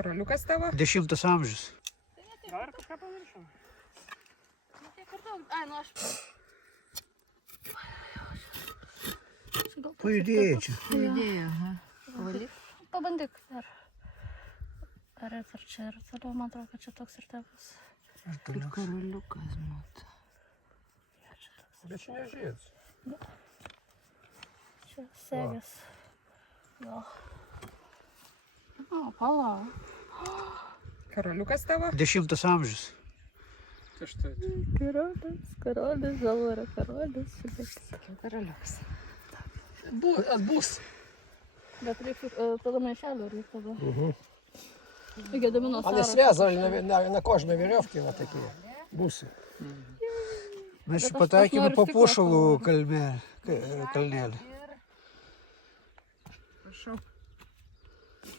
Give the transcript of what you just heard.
Karoliukas tavo? 10 amžius. Gal ir kažką pamiršom. Ai, nu aš... Pajudėjai čia. Pajudėjo, aha. Valyk. Pabandyk dar. Ar čia ir toliau, man atrodo, kad čia toks ir tebus. Kaip karoliukas, mat. Bet čia nežiūrės. Čia segės. Jo. O, pala. Karoliukas tavo? 10 amžius. Tai štai. Karolis, žalvario karolis. Sakiau, karoliukas. Bus. Bet reikia tada maišelio, reikia tada. Gedamino Они связывали на кожной веревке вот такие. Бусы. Mes čia Bet aš pataikėme noriu po stiklo pušalų spalvos. kalnelį. Prašau.